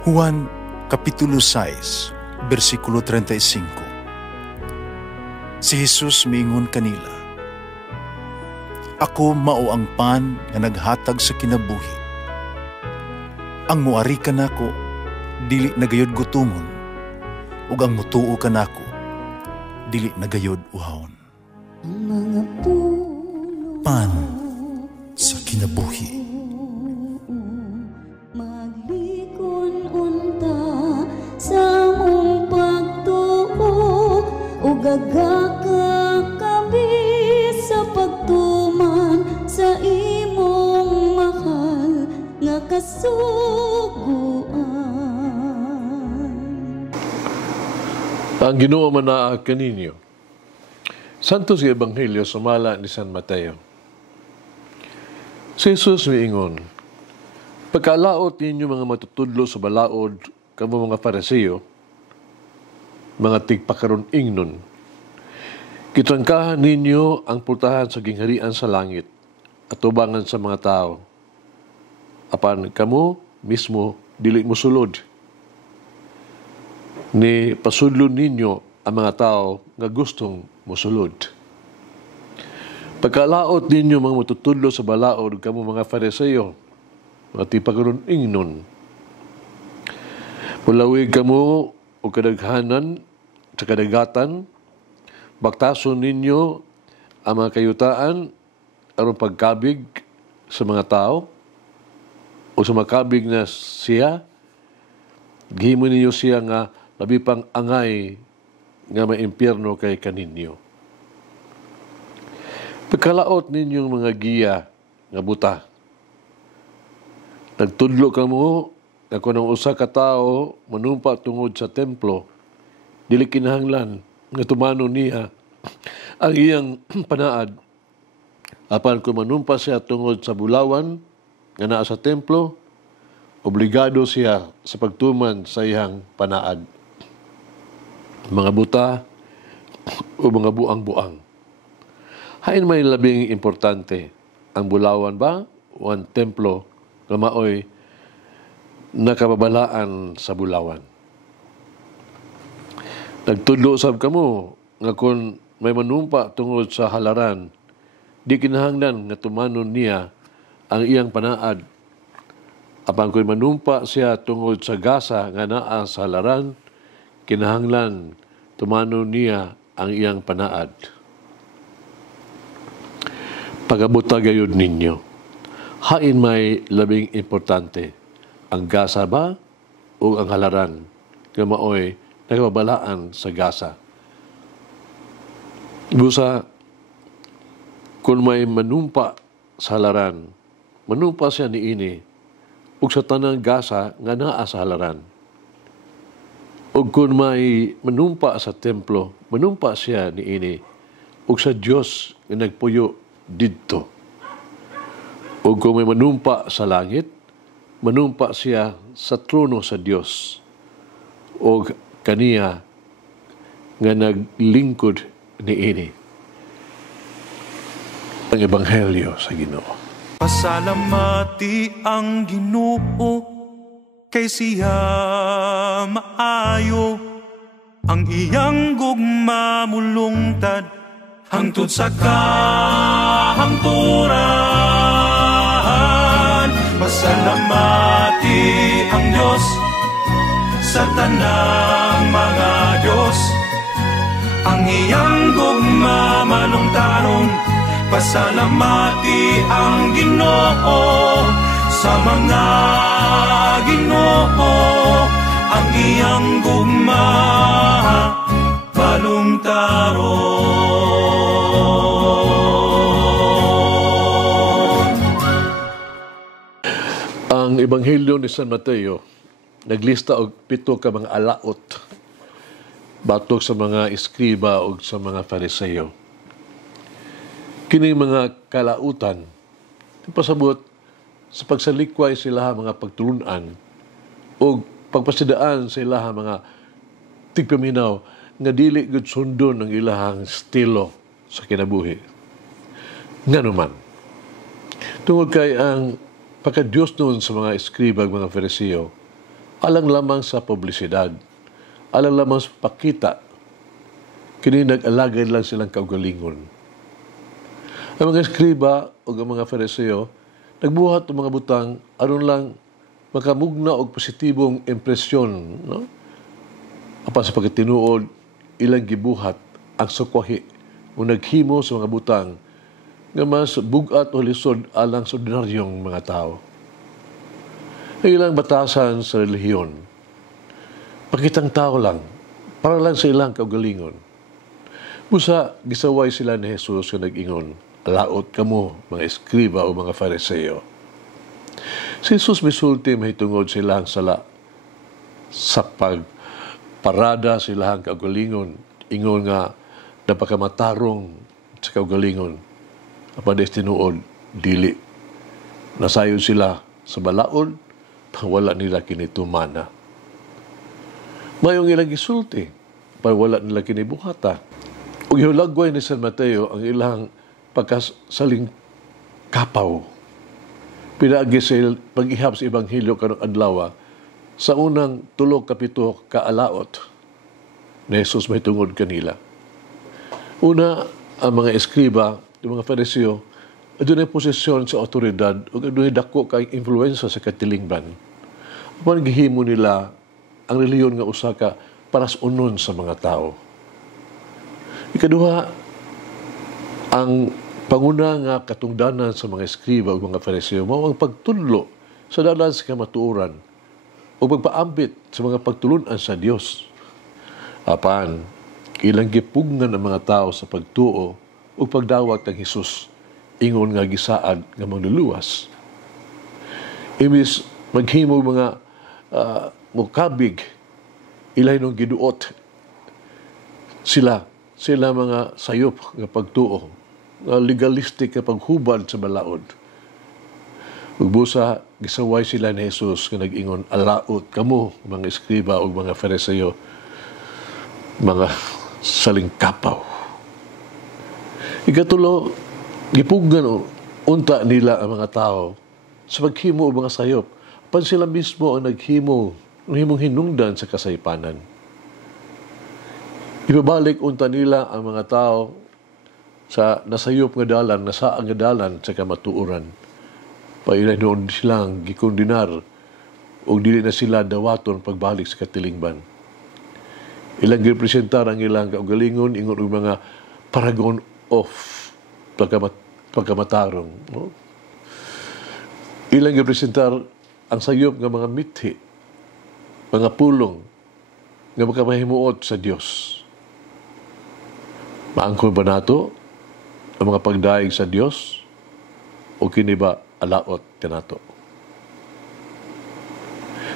Juan Kapitulo 6, versikulo 35. Si Jesus miingon kanila, "Ako mao ang pan nga naghatag sa kinabuhi. Ang muari kanako dili nagayod gutomon, ug ang mutuo kanako dili nagayod uhawon." Pan sa kinabuhi. Gagakakabi sa pagtuman sa imong mahal nga kasuguan. Ang Ginoo manaa kaninyo. Santo sa Ebanghelyo sumala ni San Mateo. Si Jesus miingon, "Pagkalaot ninyo mga matutudlo sa balaod, kamo mga Fariseo, mga tigpakaron ingnon, kitangkahan ninyo ang pultahan sa gingharian sa langit at tubangan sa mga tao. Apan kamo mismo dili mosulod. Ni pasudlon ninyo ang mga tao nga gustong mosulod. Pagkalaot ninyo mga matutudlo sa balaod, kamo mga Fariseo, mga tigpakaron ingnon, mulawig kamo o kadaghanan sa kadagatan, baktason ninyo ang mga kayutaan aron pagkabig sa mga tao o sa makabig na siya, gihimo ninyo siya nga labi pang angay nga may impyerno kay kaninyo. Pagkalaot ninyong mga giya nga buta, nagtudlo kamo nga kung ang usa ka tawo manumpa tungod sa templo, dili kinahanglan nga tumano niya ang iyang panaad. Apan kung manumpa siya tungod sa bulawan nga naa sa templo, obligado siya sa pagtuman sa iyang panaad. Mga buta o mga buang-buang. Hain may labing importante, ang bulawan ba o ang templo nga maoy nakababalaan sa bulawan? Nagtudlo sab kamo nga kung may manumpa tungod sa halaran, di kinahanglan nga tumanon niya ang iyang panaad. Apan kung manumpa siya tungod sa gasa nga naa sa halaran, kinahanglan tumanon niya ang iyang panaad. Pagabuta gayud ninyo, hain may labing importante, ang gasa ba o ang halaran nga maoy nagababalaan sa gasa? Busa, kung may manumpa sa halaran, manumpa siya niini, ug sa tanang gasa nga naa sa halaran. Ug kung may manumpa sa templo, manumpa siya niini, ug sa Dios nga nagpuyo didto. Ug kung may manumpa sa langit, manumpa siya sa trono sa Dios, ug kaniya nga naglingkod niini. Ang Ebanghelyo sa Ginoo. Pasalamati ang Ginoo, kay siya maayo, ang iyang gugma mulungtad hangtod sa kahangturan. Pasalamati ang Diyos sa tanang mga Diyos, ang iyang gugma malungtaron. Pasalamati ang Ginoo sa mga Ginoo, ang iyang gugma malungtaron. Ang Ebanghelyo ni San Mateo naglista og 7 ka mga alaot batok sa mga eskriba o sa mga Fariseo. Kining mga kalautan, pasabot sa pagsalikway sila mga pagtulunan o pagpasidaan sa ilaha mga tigpaminaw nga dili gud sundon ang ilahang estilo sa kinabuhi. Nga naman, tungod kay ang pagka-Diyos noon sa mga eskriba, mga Fariseo, alang lamang sa publisidad, alang lamang sa pakita, kini nag-alagay lang silang kaugalingon. Ang mga eskriba o ang mga Fariseo, nagbuhat ng mga butang aron lang makamugna og positibong impresyon, no? Apan sa pagkatinuod, ilang gibuhat ang sukwahi o naghimo sa mga butang nga mas bugat o lisod alang sa ordinaryong mga tao. Ang ilang batasan sa relihiyon, pakitang tao lang, para lang sa ilang kaugalingon. Busa, gisaway sila ni Jesus nga nag-ingon, "Laot kamo, mga eskriba o mga Fariseo." Si Jesus misulti mahitungod silang sala sa pagparada silang kaugalingon, ingon nga napakamatarong sa kaugalingon. Apan tinuod, dili. Nasayon sila sa balaod, wala nila kinitumana. Mayong ilang gisulti, wala nila kinibuhata. Ug hulagway ni San Mateo ang ilang pagkasaling kapaw. Pinagi sa pag-ihap sa Ebanghelyo karong adlaw sa unang 3 kaalaot na Jesus may tungod kanila. Una, ang mga eskriba, yung mga Fariseo, doon ay posisyon sa otoridad o doon ay dako kay influensya sa katilingban. Upang gihimo nila ang reliyon nga usa ka paras unon sa mga tao. Ikaduha, ang panguna nga katungdanan sa mga eskriba o mga Fariseo mao ang pagtudlo sa dalan sa kamatuoran o pagpaambit sa mga pagtulunan sa Dios. Apan, ilang gipugnan ang mga tao sa pagtuo o pagdawat ng Hesus, ingon nga gisaad nga manluluwas. Imbis maghimo mga mukabig, ilay nung giduot sila mga sayop nga pagtuo, legalistic na paghubad sa balaod. Ugbusa, gisaway sila ni Jesus nga nag-ingon, "Alaot kamo, mga eskriba o mga Fariseo, mga salingkapaw." Ikatulo, gipugnan unta nila ang mga tao sa paghimo o mga sayop. Pan sila mismo ang naghimo, himong hinungdan sa kasaypanan. Ibabalik unta nila ang mga tao sa nasayop nga dalan, nasaang nga dalan sa kamatuoran. Pailay noon silang gikondinar o dili na sila dawaton pagbalik sa katilingban. Ilang gipresentar ang ilang kaugalingon, ingon og mga paragon of pagkamatarong. No? Ilang gipresentar ang sayop nga mga mithi, mga pulong, nga makamahimuot sa Dios. Maangkon ba nato ang mga pagdaig sa Dios o kini ba alaot kanato?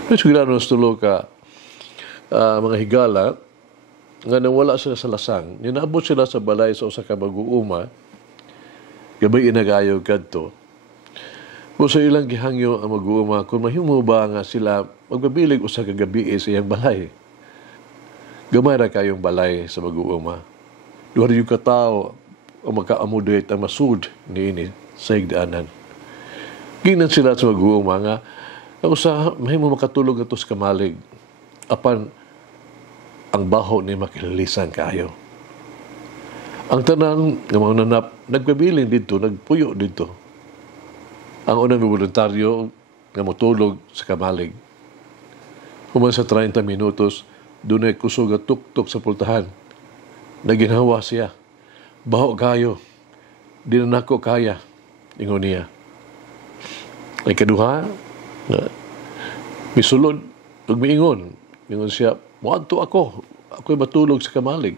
Pero sigurado sa tulo ka mga higala nga nawala sila sa lasang, ninaabot sila sa balay sa usa ka mag-uuma, gabay inagayo kadto. Kung sa ilang gihangyo ang mag-uuma, kung mahimo ba nga sila magpabilig usa ka gabi sa iyang balay. Gamay ra kayong balay sa mag-uuma. Duha yung katao ang magkaamudoy ang masud niini sa higdaanan. Gingnan sila sa mag-uuma nga, usa mahimo makatulog ato sa kamalig, apan ang baho ni makilalisan kayo. Ang tanan ng mga nanap, nagpabiling dito, nagpuyo dito. Ang unang voluntaryo nga motulog sa kamalig. Human sa 30 minutos, doon ay kusog at tuktok sa pultahan. Naginhawa siya. Baho kayo. Di na nako kaya. Ingon niya. Ay kaduha, misulod, ug miingon. Ingon siya, "Muadto ako. Ako'y matulog sa kamalig."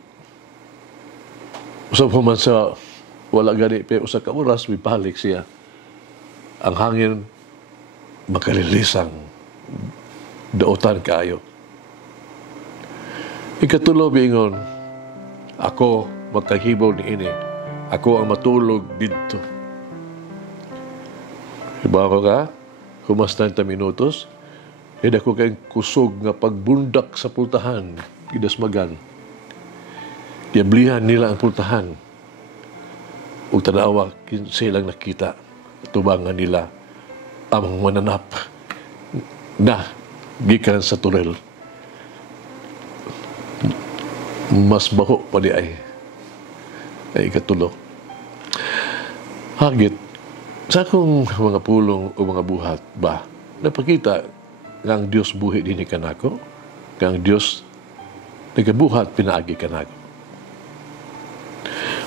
Usap man sa wala gani, pero usa ka oras, mipalik siya. Ang hangin, makalilisang daotan kayo. Ikatulo, biingon, "Ako magkahibaw ni ini. Ako ang matulog dito." Iba ko ka, humas 30 minutos, hindi ako kayong kusog nga pagbundak sa pultahan, idasmagan. Yablihan nila ang pultahan. Ug tanawa, silang nakita. Tubangan nila ang mananap na gikan sa turel. Mas baho pa di ay ikatulo. Hagit, sa akong mga pulong o mga buhat ba, napakita nga ang Diyos buhi din kanako, nga ang Diyos nagabuhat pinaagi kanako.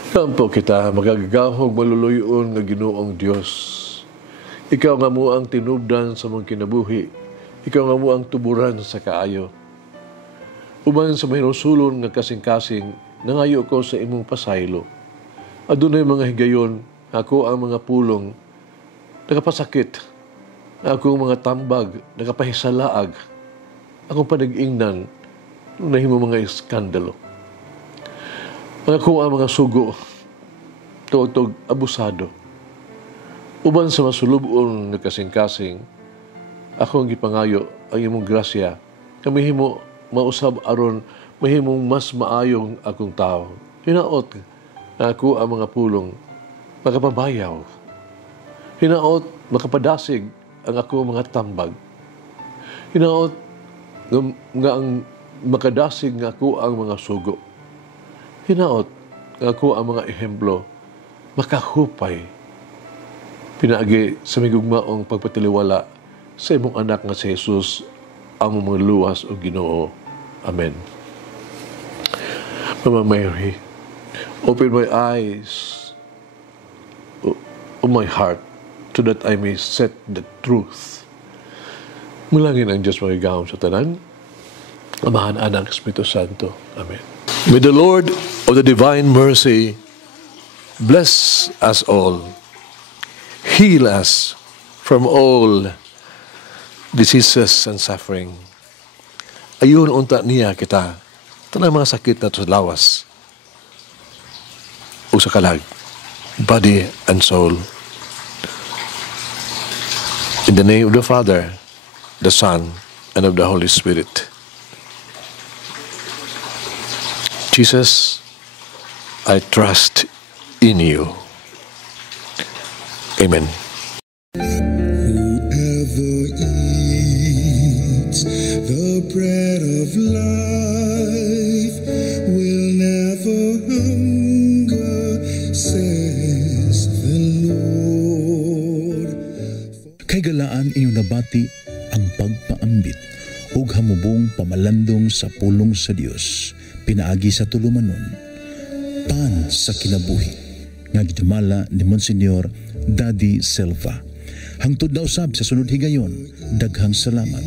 Kampo kita magagahog maluluyon nga Ginoong Diyos. Ikaw nga mo ang tinubdan sa mong kinabuhi. Ikaw nga mo ang tuburan sa kaayo. Uban sa mahinusulon nga kasing-kasing, nangayo ko sa imong pasaylo. Adunay mga higayon, ako ang mga pulong, nakapasakit. Ako ang mga tambag, nakapahisalaag. Ako panag-ingnan, nahimo mga iskandalo. Ako ang mga sugo, tuwag abusado. Uban sa masulubon nga kasing-kasing, ako ang gipangayo ang imong grasya, kami himo mausab aron mahimong mas maayong akong tao. Hinaot na ako ang mga pulong makapabayaw. Hinaot makapadasig ang ako mga tambag. Hinaot nga ang makadasig nga ako ang mga sugo. Hinaot nga ako ang mga ehemplo makahupay. Pinaagi sa migugmaong pagpatiliwala sa imong anak nga si Jesus ang mga luwas o Ginoo. Amen. Mama Mary, open my eyes of my heart so that I may set the truth. Mulangin ang Diyos magigawam sa tanan. Amahan, Anak, Espiritu Santo. Amen. May the Lord of the divine mercy bless us all, heal us from all diseases and suffering. Ayun unta niya kita, tanang mga sakit na to sa lawas o sa kalag, body and soul. In the name of the Father, the Son, and of the Holy Spirit. Jesus, I trust in you. Amen. Whoever eats the bread of life will never hunger, says the Lord. Kay galaan inyong nabati ang pagpaambit ug hamubong pamalandong sa pulong sa Dios pinaagi sa tulumanon, pan sa kinabuhi nga gidumala ni Monsignor Daddy Silva. Hangtod na usab sa sunod higayon, daghang salamat.